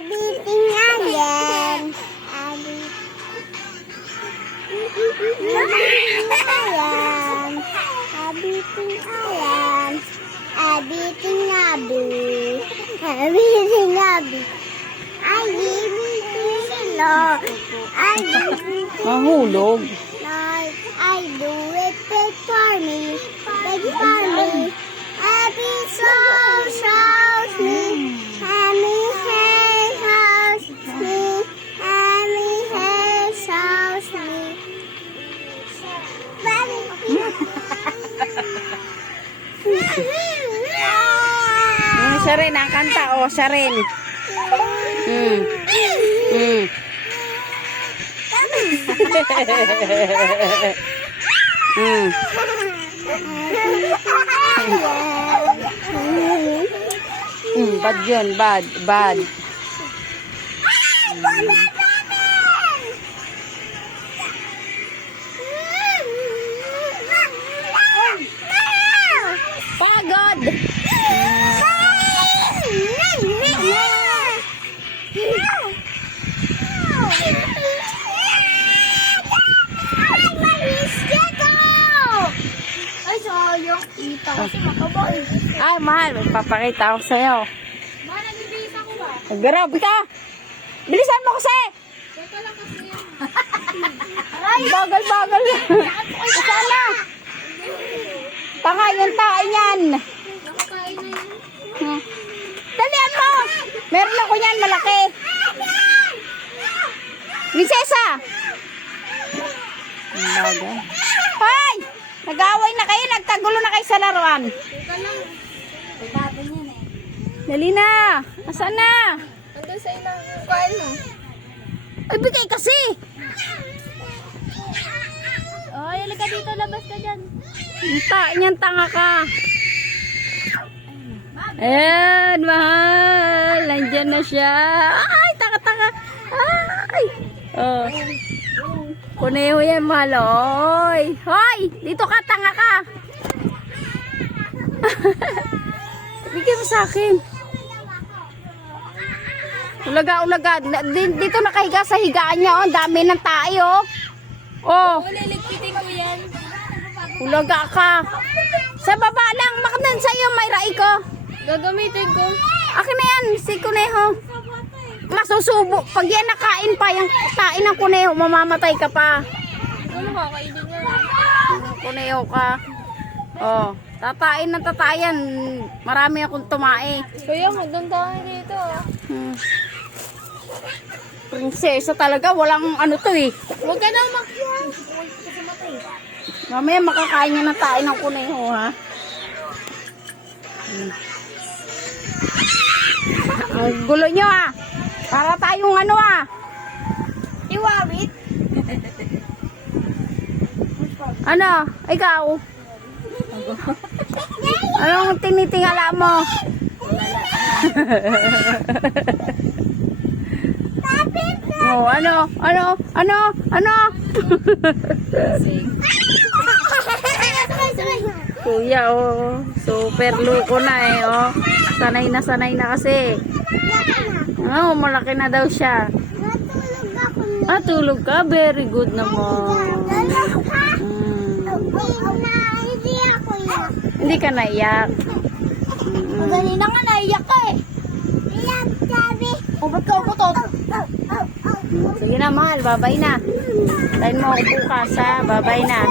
Everything alien. Everything alien. Everything nabi. Everything nabi. I give it to sila. I give it to Mahulog. Lord, I do it big for me. Big for me. Every soul shows me. Every hair shows me. Every hair shows me. Siya rin ang kanta. O, siya rin. Bad yun. Bad. Bad. Pagod. Ay, sayang. Kita kasi makabay. Ay, mahal. Magpapakita ako sa'yo. Mahal, nabibihis ako ba? Grabe ka. Bilisan mo kasi. Teka lang kasi. Bagal-bagal. Sana. Tanga yung tae niyan. Nakakain na yun. Dalian mo. Meron ako niyan malaki. Prinsesa. Bagal. Hoy! Nag-away na kayo. Nagkagulo na kayo sa laruan. Teka lang. Babago niyan eh. Dali na. Asan na? Nandun sa ilang kuhaan mo. Ay, bigay kasi. Ay, halika dito. Labas ka dyan. Yung tae niyan, tanga ka. Ayan, mahal. Nandyan na siya. Ay, tanga-tanga. Ay. Oh. Kuneho yan, mahal. Oy. Hoy, dito ka, tanga ka. Bigyan mo sa akin. Ulaga. Dito nakahiga sa higaan niya. Oh. Dami ng tae, oh. Oh. Liligpitin ko yan. Ulaga ka. Sa baba lang. Makatan sa iyo, may rai ko. Gagamitin ko. Akin na yan, si Kuneho. Masusubo. Pag yan nakain pa, yung tain ng Kuneho, mamamatay ka pa. Ano kakainin niya? Kuneho ka. Oh, tatain ng tatayan. Marami akong tumae. Kuya, magdang tayo dito. Hmm. Prinsesa talaga, walang ano to eh. Huwag ka na Mamaya makakain niya ng tain ng Kuneho, ha? Ang gulo nyo, ah. Para tayong ano, ah. Iwawit. Ano? Ikaw? Anong tinitingala mo? Oh, ano? Kuya, oh. Super luko na eh, oh. Sanay na kasi. Oh, malaki na daw siya. Natulog ako. Ah, tulog ka? Very good naman. Natulog ka? Hindi ako iyak. Hindi ka naiyak. Kanina nga naiyak ka eh. Iyak, sabi. O, ba't ka umutot? Sige na, mahal. Babay na. Tayin mo ako bukas, ha? Babay na.